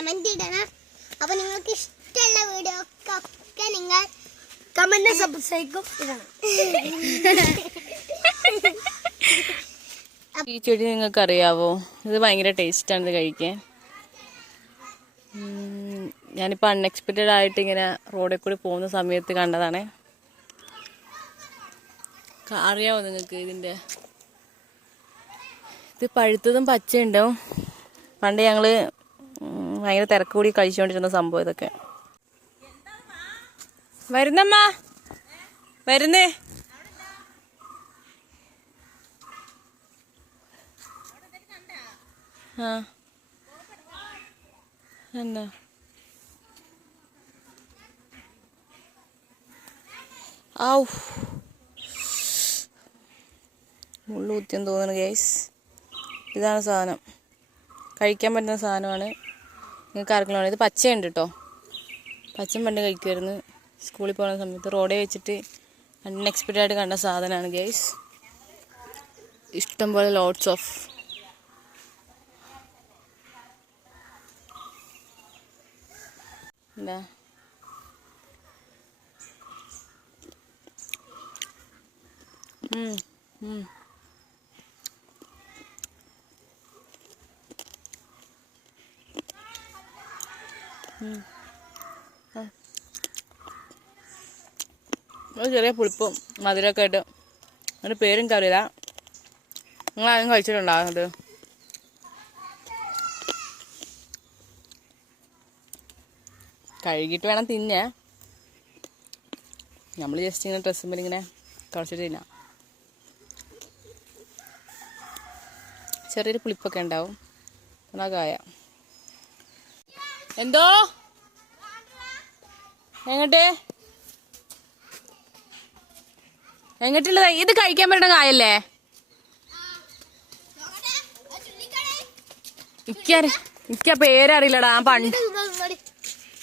Comment ഇടണം. അപ്പൊ നിങ്ങൾക്ക് ഇഷ്ടമുള്ള വീഡിയോ ഒക്കെ നിങ്ങൾ കമന്റ് സബ്സ്ക്രൈബും ഇടണം. ഈ ചെടി നിങ്ങൾക്ക് അറിയാവോ ഇത് ഭയങ്കര ടേസ്റ്റാണ് ഇത് കഴിക്കാൻ. ഞാനിപ്പോൾ അൺഎക്സ്പെക്റ്റഡ് ആയിട്ട് ഇങ്ങനെ റോഡിൽ കൂടി പോകുന്ന സമയത്ത് കണ്ടതാണ്. അറിയാവോ നിങ്ങൾക്ക് ഇതിന്റെ ഇത് പഴുത്തതും പച്ചയുണ്ടാവും. പണ്ട് ഞങ്ങൾ ഉം, ഭയങ്കര തിരക്ക് കൂടി കഴിച്ചുകൊണ്ടിരുന്ന സംഭവം ഇതൊക്കെ. വരുന്നമ്മ. വരുന്നേ. ആ. എന്താ ഔ. മുള്ളൂത്യം തോന്നുന്നു ഗൈസ് ഇതാണ് സാധനം. കഴിക്കാൻ പറ്റുന്ന സാധനമാണ്. നിങ്ങൾക്ക് ആർക്കും ഇത് പച്ചയുണ്ട് കേട്ടോ പച്ച പണ്ട് കഴിക്കുമായിരുന്നു സ്കൂളിൽ പോകുന്ന സമയത്ത് റോഡേ വെച്ചിട്ട് അൺഎക്സ്പെക്റ്റഡ് ആയിട്ട് കണ്ട സാധനമാണ് ഗൈസ് ഇഷ്ടം പോലെ ലോട്ട്സ് ഓഫ് എന്താ ഉം, ഉം. ഒരു ചെറിയ പുളിപ്പും മധുരമൊക്കെ ആയിട്ട്. അതിന്റെ പേരും കറിയില്ല നിങ്ങൾ ആരും കഴിച്ചിട്ടുണ്ടാകുന്നത് കഴുകിയിട്ട് വേണം തിന്നേ നമ്മൾ ജസ്റ്റ് ഇങ്ങനെ ഡ്രസ്സുമ്പോൾ ഇങ്ങനെ തുളച്ചിട്ട് തിന്നാം. ചെറിയൊരു പുളിപ്പൊക്കെ ഉണ്ടാവും. കായ. എന്തോ? എങ്ങോട്ട്? എങ്ങട്ടുള്ളത് ഇത് കഴിക്കാൻ പറ്റുന്ന കായല്ലേ? ഇക്കാ ഇക്കാ പേരറിയില്ലടാ പണ്ട്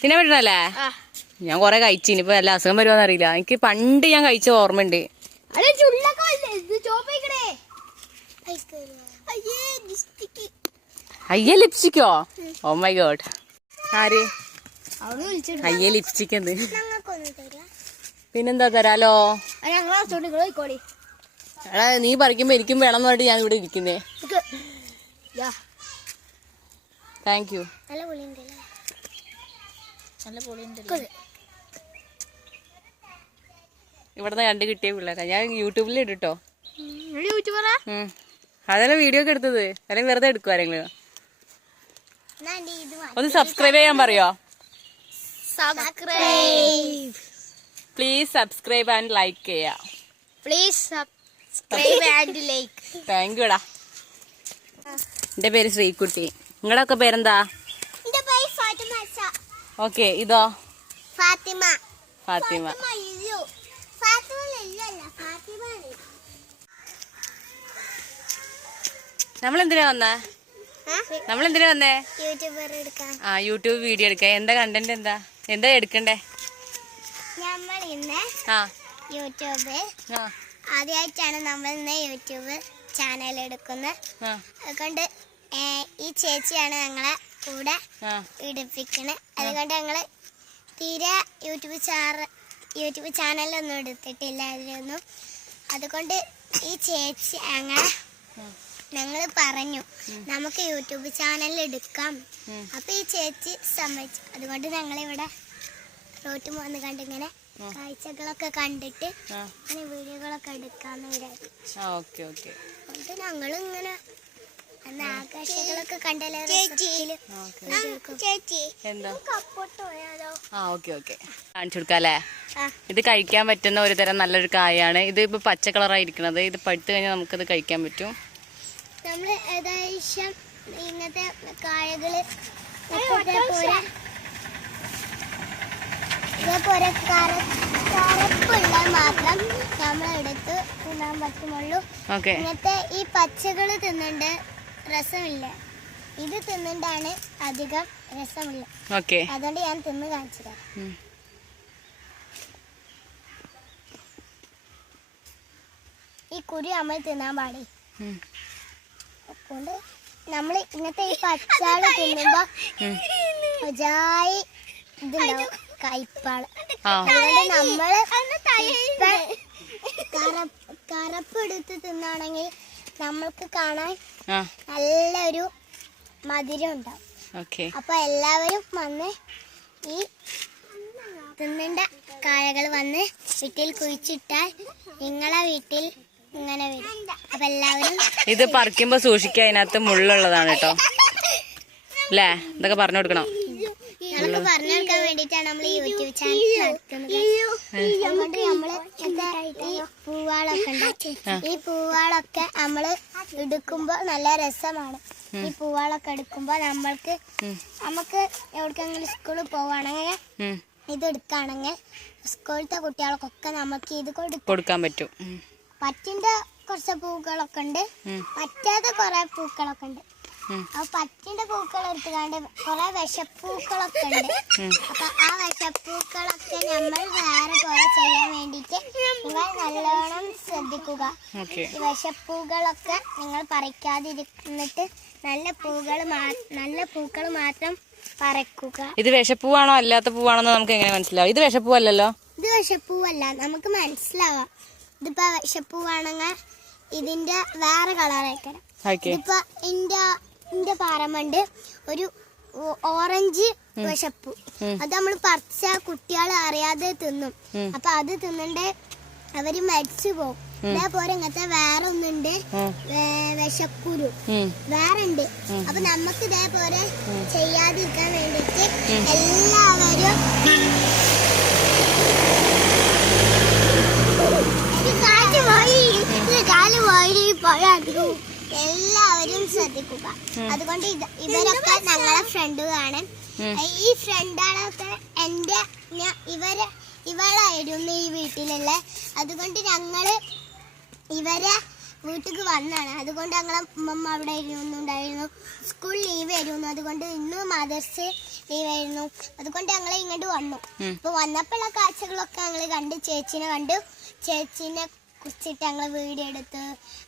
തിന്നാൻ പറ്റണല്ലേ? ഞാൻ കൊറേ കഴിച്ചു ഇനിയിപ്പോ എല്ലാ അസുഖം വരുമോന്ന് അറിയില്ല. എനിക്ക് പണ്ട് ഞാൻ കഴിച്ച ഓർമ്മയുണ്ട്. അയ്യേ ലിപ്സ്റ്റിക്കോ. ഓ മൈ ഗോഡ് ആര്? അയ്യേ ലിപ്സ്റ്റിക് എന്ത്? പിന്നെന്താ തരാലോ? എടാ നീ പറിക്കുമ്പോ എനിക്കും വേണം എന്ന് പറഞ്ഞിട്ട് ഞാൻ ഇവിടെ ഇരിക്കുന്നേ. Thank you. ഇവിടുന്ന് കണ്ട് കിട്ടിയ പിള്ളേരാ. ഞാൻ യൂട്യൂബിൽ ഇട്ടോ യൂട്യൂബറാ? അതല്ല വീഡിയോ ഒക്കെ എടുത്തത്? അല്ലെങ്കിൽ വെറുതെ എടുക്കും ആരെങ്കിലും എന്നാ ആന്റി ഇത് ഒന്ന് സബ്സ്ക്രൈബ് ചെയ്യാൻ പറയോ? Subscribe please subscribe and like ചെയ്യാം. Please subscribe and like thank യുടാ എന്റെ പേര് ശ്രീകുട്ടി. നിങ്ങളുടെ ഒക്കെ പേരെന്താ? എന്റെ. ഓക്കെ ഇതോ? ഫാത്തിമ. ഫാത്തിമ. നമ്മൾ എന്തിനാ വന്നേ? ആ? നമ്മളെന്തിനാ വന്നേ? ആ യൂട്യൂബ് വീഡിയോ എടുക്കാൻ. എന്താ കണ്ടന്റ് എന്താ? എന്താ എടുക്കണ്ടേ? നമ്മൾ ഇന്ന് യൂട്യൂബ് ആദ്യമായിട്ടാണ് നമ്മൾ ഇന്ന് യൂട്യൂബ് ചാനൽ എടുക്കുന്നത്. അതുകൊണ്ട് ഈ ചേച്ചിയാണ് ഞങ്ങളെ കൂടെ ആ. ഇടിപ്പിക്കണത് അതുകൊണ്ട് ഞങ്ങൾ തീരെ യൂട്യൂബ് ചാറ് യൂട്യൂബ് ചാനലൊന്നും എടുത്തിട്ടില്ല അതിലൊന്നും. അതുകൊണ്ട് ഈ ചേച്ചി ഞങ്ങളെ ഞങ്ങൾ പറഞ്ഞു. നമുക്ക് യൂട്യൂബ് ചാനൽ എടുക്കാം. അപ്പൊ ഈ ചേച്ചി സമ്മതിച്ചു. അതുകൊണ്ട് ഞങ്ങൾ ഇവിടെ റോട്ട് വന്ന് കണ്ടിങ്ങനെ കാഴ്ചകളൊക്കെ കണ്ടിട്ട് ഇങ്ങനെ വീഡിയോകളൊക്കെ എടുക്കാന്ന് വിചാരിച്ചു. ആ ഓക്കെ ഓക്കെ. അതുകൊണ്ട് ഞങ്ങളും ഇങ്ങനെ ആകാശങ്ങളൊക്കെ കണ്ടല്ലോ ചേച്ചി. ആ ഓക്കെ. ഓക്കെ കാണിച്ചു കൊടുക്കാം ഇത് കഴിക്കാൻ പറ്റുന്ന ഒരു തരം നല്ലൊരു കായാണ്. ഇത് ഇപ്പൊ പച്ച കളറായിരിക്കണത്. ഇത് പഴുത്ത് കഴിഞ്ഞാൽ നമുക്കത് കഴിക്കാൻ പറ്റും. നമ്മൾ ഏകദേശം ഇങ്ങനത്തെ കായകൾ ഇതേപോലെ ഇതേപോലെ കറുപ്പുള്ള മാത്രം നമ്മൾ എടുത്ത് തിന്നാൻ പറ്റുമുള്ളൂ ഓക്കെ. ഇങ്ങനത്തെ ഈ പച്ചകൾ തിന്നുണ്ട് രസമില്ല. ഇത് തിന്നുണ്ടാണ് അധികം രസമില്ല. ഓക്കെ. അതുകൊണ്ട് ഞാൻ തിന്ന് കാണിച്ചു തരാം ഈ കുരു നമ്മൾ തിന്നാൻ പാടി അതുകൊണ്ട് നമ്മൾ ഇങ്ങനത്തെ ഈ പച്ചാൾ തിന്നുമ്പോ ജായി ഇതുണ്ടാവും. കയ്പാൾ അതുകൊണ്ട് നമ്മൾ ഇപ്പൊ കറ- കറപ്പെടുത്ത് തിന്നാണെങ്കിൽ നമ്മൾക്ക് കാണാൻ നല്ലൊരു മധുരം ഉണ്ടാവും. അപ്പൊ എല്ലാവരും വന്ന് ഈ തിന്നണ്ട കായകൾ വന്ന് വീട്ടിൽ കുഴിച്ചിട്ടാൽ നിങ്ങളെ വീട്ടിൽ ഇങ്ങനെ വരും. അപ്പൊ എല്ലാവരും ഇത് പറിക്കുമ്പോ സൂക്ഷിക്കുക അതിനകത്ത് മുള്ളുള്ളതാണ് കേട്ടോ. അല്ലേ ഇതൊക്കെ പറഞ്ഞു കൊടുക്കണം? പറഞ്ഞു കൊടുക്കാൻ വേണ്ടിട്ടാണ് നമ്മൾ ഈ യൂട്യൂബ് ചാനൽ നടത്തുന്നത്. അതുകൊണ്ട് നമ്മൾ എന്താ ഈ പൂവാളൊക്കെ ഈ പൂവാളൊക്കെ നമ്മൾ എടുക്കുമ്പോ നല്ല രസമാണ്. ഈ പൂവാളൊക്കെ എടുക്കുമ്പോ നമ്മൾക്ക് നമുക്ക് എവിടേക്കെങ്കിലും സ്കൂളിൽ പോവാണെങ്കിൽ ഇത് എടുക്കുകയാണെങ്കിൽ സ്കൂളിലത്തെ കുട്ടികൾക്കൊക്കെ നമുക്ക് ഇത് കൊടുക്കും. കൊടുക്കാൻ പറ്റും. പറ്റിന്റെ കുറച്ച് പൂക്കളൊക്കെ ഉണ്ട്. പറ്റാത്ത കുറെ പൂക്കളൊക്കെ ഉണ്ട്. അപ്പൊ പറ്റിന്റെ പൂക്കൾ എടുത്തുകൊണ്ട് കുറെ വിഷപ്പൂക്കളൊക്കെ ഉണ്ട്. അപ്പൊ ആ വിഷപ്പൂക്കളൊക്കെ നമ്മൾ വേറെ പോലെ ചെയ്യാൻ വേണ്ടിട്ട് നിങ്ങൾ നല്ലോണം ശ്രദ്ധിക്കുക. ഈ വിഷപ്പൂക്കളൊക്കെ നിങ്ങൾ പറിക്കാതിരിക്കുന്നിട്ട് നല്ല പൂകൾ നല്ല പൂക്കൾ മാത്രം പറക്കുക. ഇത് വിഷപ്പൂവാണോ അല്ലാത്ത പൂവാണോ നമുക്ക് എങ്ങനെ മനസ്സിലാവും? ഇത് വിഷപ്പൂവല്ലല്ലോ ഇത് വിഷപ്പൂവല്ല നമുക്ക് മനസ്സിലാവാം. ഇതിപ്പോ വിഷപ്പൂവാണെങ്കിൽ ഇതിന്റെ വേറെ കളറേക്കരം ഓക്കെ ഇതിപ്പോ എന്റെ എന്റെ പാറമണ്ട് ഒരു ഓറഞ്ച് വിശപ്പു. അത് നമ്മൾ പറിച്ച കുട്ടികൾ അറിയാതെ തിന്നും. അപ്പൊ അത് തിന്നണ്ടേ അവർ മരിച്ചു പോകും ഇതേപോലെ ഇങ്ങനത്തെ വേറെ ഒന്നുണ്ട്. ഉം. വേ- വിഷക്കുരു വേറെ ഉണ്ട്. അപ്പൊ നമുക്ക് ഇതേപോലെ ചെയ്യാതിരിക്കാൻ വേണ്ടിട്ട് എല്ലാവരും ശ്രദ്ധിക്കുക അതുകൊണ്ട് ഇവരൊക്കെ ഞങ്ങളെ ഫ്രണ്ടുകളാണ് ഈ ഫ്രണ്ടാളൊക്കെ എന്റെ ഇവരെ ഇവളായിരുന്നു ഈ വീട്ടിലുള്ള. അതുകൊണ്ട് ഞങ്ങൾ ഇവരെ വീട്ടിക്ക് വന്നാണ്. അതുകൊണ്ട് ഞങ്ങളെ ഉമ്മ അവിടെ ഇരുന്നുണ്ടായിരുന്നു. സ്കൂൾ ലീവ് ആയിരുന്നു. അതുകൊണ്ട് ഇന്ന് മദർസ് ലീവ് ആയിരുന്നു. അതുകൊണ്ട് ഞങ്ങൾ ഇങ്ങോട്ട് വന്നു. അപ്പോൾ അപ്പൊ വന്നപ്പോഴുള്ള കാഴ്ചകളൊക്കെ ഞങ്ങൾ കണ്ട് ചേച്ചിനെ കണ്ടു. ചേച്ചിനെ കുറിച്ചിട്ട് ഞങ്ങൾ വീഡിയോ എടുത്ത്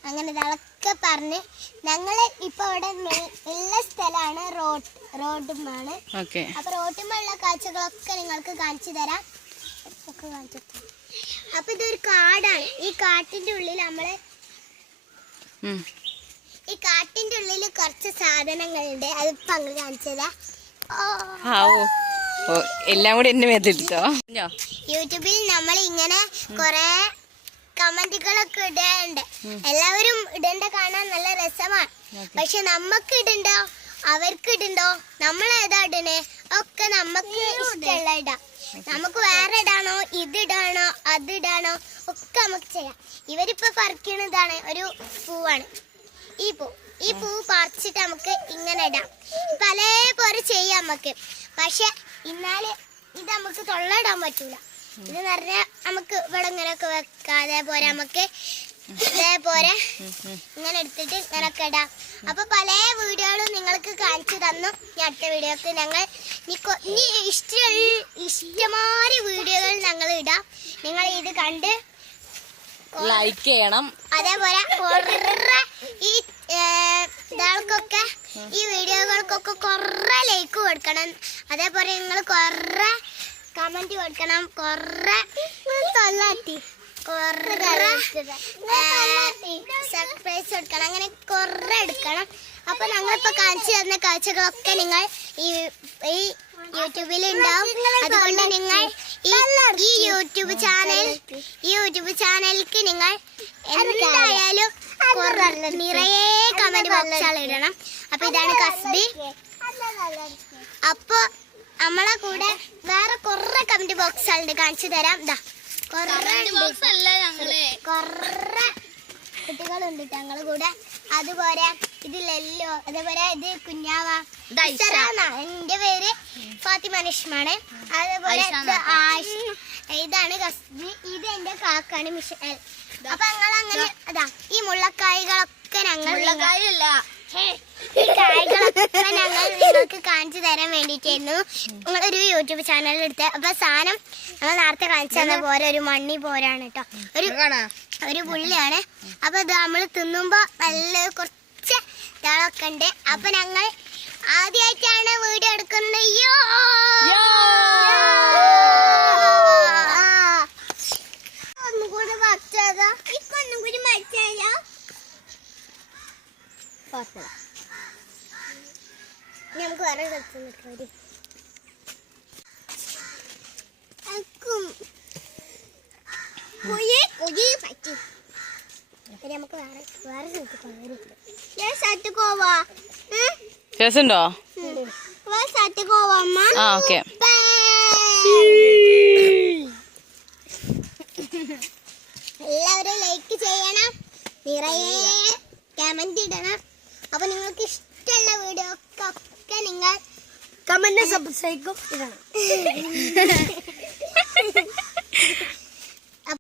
അങ്ങനെ ഇതൊക്കെ പറഞ്ഞ് ഞങ്ങൾ ഇപ്പൊ ഇവിടെ ഉള്ള സ്ഥലമാണ് റോഡ് റോഡുമാണ് അപ്പൊ റോഡുമുള്ള കാഴ്ചകളൊക്കെ നിങ്ങൾക്ക് കാണിച്ചു തരാം. ഒക്കെ കാണിച്ചു തരാം. അപ്പൊ ഇതൊരു കാടാണ്. ഈ കാട്ടിന്റെ ഉള്ളിൽ നമ്മൾ ഈ കാട്ടിന്റെ ഉള്ളിൽ കുറച്ച് സാധനങ്ങളുണ്ട്. അത് ഇപ്പൊ അങ്ങ് കാണിച്ചതാ എല്ലാം കൂടി എന്നെ മേത്തിട്ടോ യൂട്യൂബിൽ നമ്മൾ ഇങ്ങനെ കൊറേ കമന്റുകളൊക്കെ ഇടേണ്ട. എല്ലാവരും ഇടേണ്ട കാണാൻ നല്ല രസമാണ്. പക്ഷെ നമ്മക്ക് ഇടണ്ടോ? അവർക്ക് ഇടണ്ടോ? നമ്മൾ ഏതാ ഇടണേ? ഒക്കെ നമുക്ക് ഇഷ്ടമുള്ള ഇടാം. നമുക്ക് വേറെ ഇടാണോ? ഇത് ഇടാണോ? അത് ഇടാണോ? ഒക്കെ നമുക്ക് ചെയ്യാം. ഇവരിപ്പോ പറിക്കണതാണ് ഒരു പൂവാണ്. ഈ പൂ. ഈ പൂ പറിച്ചിട്ട് നമുക്ക് ഇങ്ങനെ ഇടാം. പല പോലെ ചെയ്യാം നമുക്ക്. പക്ഷെ ഇന്നാൽ ഇത് നമുക്ക് തൊള്ളയിടാൻ പറ്റൂല. ഇത് പറഞ്ഞാൽ നമുക്ക് ഇവിടെ ഇങ്ങനെയൊക്കെ വെക്കാം അതേപോലെ നമുക്ക് ഇതേപോലെ ഇങ്ങനെ എടുത്തിട്ട് ഇങ്ങനൊക്കെ ഇടാം. അപ്പൊ പല വീഡിയോകളും നിങ്ങൾക്ക് കാണിച്ചു തന്നു. ഈ അടുത്ത വീഡിയോക്ക് ഞങ്ങൾ ഇനി ഇഷ്ട ഇഷ്ടമാരി വീഡിയോകൾ ഞങ്ങൾ ഇടാം. നിങ്ങൾ ഇത് കണ്ട് ലൈക്ക് ചെയ്യണം. അതേപോലെ ഈ ഇതാൾക്കൊക്കെ ഈ വീഡിയോകൾക്കൊക്കെ കൊറേ ലൈക്ക് കൊടുക്കണം. അതേപോലെ നിങ്ങൾ കുറേ കമന്റ് കൊടുക്കണം. കൊറ തൊള്ളാട്ടി. കുറേ സർപ്രൈസ് കൊടുക്കണം. അങ്ങനെ കൊറേ എടുക്കണം. അപ്പൊ ഞങ്ങളിപ്പോ കാണിച്ചു തന്ന കാഴ്ചകളൊക്കെ നിങ്ങൾ ഈ ഈ യൂട്യൂബിൽ ഉണ്ടാവും. അതുകൊണ്ട് നിങ്ങൾ ഈ യൂട്യൂബ് ചാനൽ ഈ യൂട്യൂബ് ചാനലിക്ക് നിങ്ങൾ എന്തായാലും നിറയെ കമന്റ് ബോക്സുകൾ ഇടണം. അപ്പൊ ഇതാണ് കസ്ബി. അപ്പൊ നമ്മളെ കൂടെ വേറെ കൊറേ കമന്റ് ബോക്സ് ബോക്സുകളുണ്ട് കാണിച്ചു തരാം. ഇതാ കൊറേ കുട്ടികളുണ്ട് ഞങ്ങളെ കൂടെ. അതുപോലെ ഇത് അതുപോലെ അതേപോലെ ഇത് കുഞ്ഞാവ. എന്റെ പേര് ഫാത്തിമ നിഷ്മാണ് അതേപോലെ ആയിഷ് ഇതാണ് ഇത് എന്റെ കാക്കാണ് മിഷൽ. അപ്പൊ ഞങ്ങൾ അങ്ങനെ അതാ ഈ മുള്ളക്കായകളൊക്കെ ഞങ്ങൾ ഹേ, ഈ കായ്കളൊക്കെ ഞങ്ങൾ നിങ്ങൾക്ക് കാണിച്ചു തരാൻ വേണ്ടിയിട്ടായിരുന്നു. ഞങ്ങളൊരു യൂട്യൂബ് ചാനൽ എടുത്ത് അപ്പൊ സാധനം ഞങ്ങൾ നേരത്തെ കാണിച്ചു തന്ന പോലെ ഒരു മണ്ണി പോരാണ് കേട്ടോ ഒരു ഒരു പുള്ളിയാണ്. അപ്പൊ ഇത് നമ്മൾ തിന്നുമ്പോ നല്ല കുറച്ച് ഇതാളൊക്കെ ഉണ്ട്. അപ്പൊ ഞങ്ങൾ ആദ്യമായിട്ടാണ് വീഡിയോ എടുക്കുന്നത്. യോ! ഒന്നും കൂടി മറ്റേതാ ഇക്കൊന്നും കൂടി മറ്റേതാ ഇനി നമുക്ക് വേറെ സ്ഥലത്ത് നിൽക്കാം ഒരു അക്കും. കുഴി, കുഴി പറ്റി. ഇനി നമുക്ക് വേറെ വേറെ സ്ഥലത്ത് പോകാം ഞാൻ സ്ഥലത്ത് പോവാ. ഉം? രസമുണ്ടോ ഉം. വേറെ സ്ഥലത്ത് പോവാ അമ്മ. ആ ഓക്കെ. എല്ലാവരും ലൈക്ക് ചെയ്യണം. നിറയെ കമന്റ് ഇടണം. അപ്പൊ നിങ്ങൾക്ക് ഇഷ്ടമുള്ള വീഡിയോ ഒക്കെ നിങ്ങൾ കമന്റ് സബ്സ്ക്രൈബും ഇടണം.